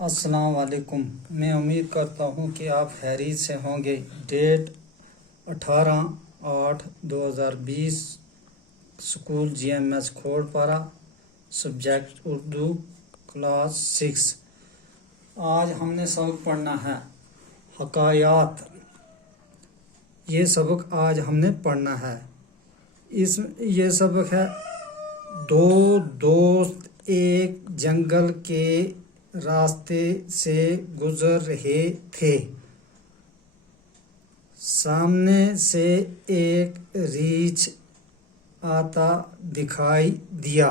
السلام علیکم۔ میں امید کرتا ہوں کہ آپ خیریت سے ہوں گے۔ Date 18/8/2020، school GMS Khorpara, subject Urdu, class 6۔ آج ہم نے سبق پڑھنا ہے حکایات۔ یہ سبق آج ہم نے پڑھنا ہے۔ یہ سبق ہے: دو دوست ایک جنگل کے راستے سے گزر رہے تھے۔ سامنے سے ایک ریچھ آتا دکھائی دیا۔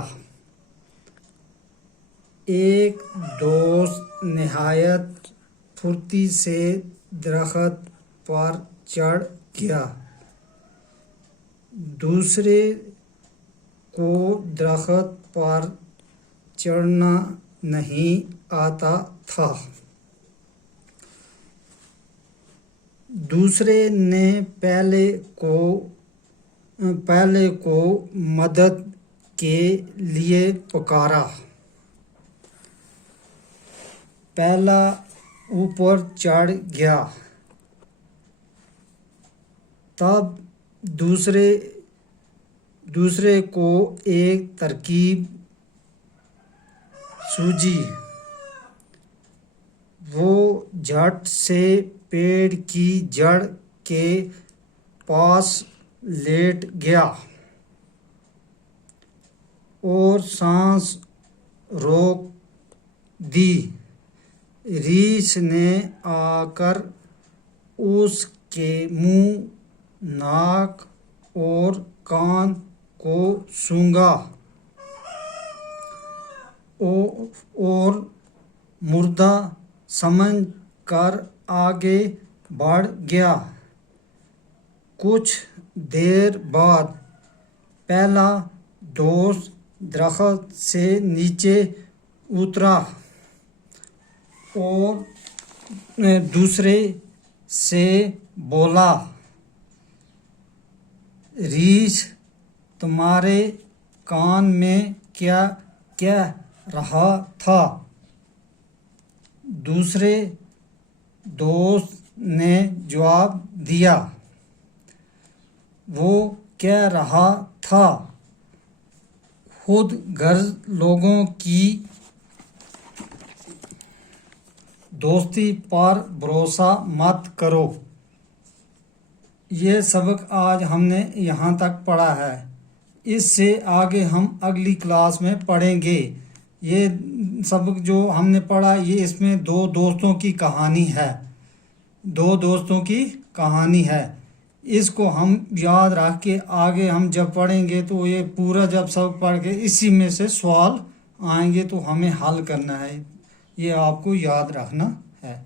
ایک دوست نہایت پھرتی سے درخت پر چڑھ گیا۔ دوسرے کو درخت پر چڑھنا نہیں آتا تھا۔ دوسرے نے پہلے کو مدد کے لیے پکارا۔ پہلا اوپر چڑھ گیا۔ تب دوسرے کو ایک ترکیب سوجھی۔ وہ جھٹ سے پیڑ کی جڑ کے پاس لیٹ گیا اور سانس روک دی۔ ریچھ نے آ کر اس کے منہ، ناک اور کان کو سونگھا اور مردہ سمجھ کر آگے بڑھ گیا۔ کچھ دیر بعد پہلا دوست درخت سے نیچے اترا اور دوسرے سے بولا، ریچھ تمہارے کان میں کیا کہہ رہا تھا؟ دوسرے دوست نے جواب دیا، وہ کہہ رہا تھا، خود غرض لوگوں کی دوستی پر بھروسہ مت کرو۔ یہ سبق آج ہم نے یہاں تک پڑھا ہے۔ اس سے آگے ہم اگلی کلاس میں پڑھیں گے۔ یہ سبق جو ہم نے پڑھا، اس میں دو دوستوں کی کہانی ہے۔ اس کو ہم یاد رکھ کے آگے ہم جب پڑھیں گے تو یہ پورا جب سبق پڑھ کے اسی میں سے سوال آئیں گے تو ہمیں حل کرنا ہے۔ یہ آپ کو یاد رکھنا ہے۔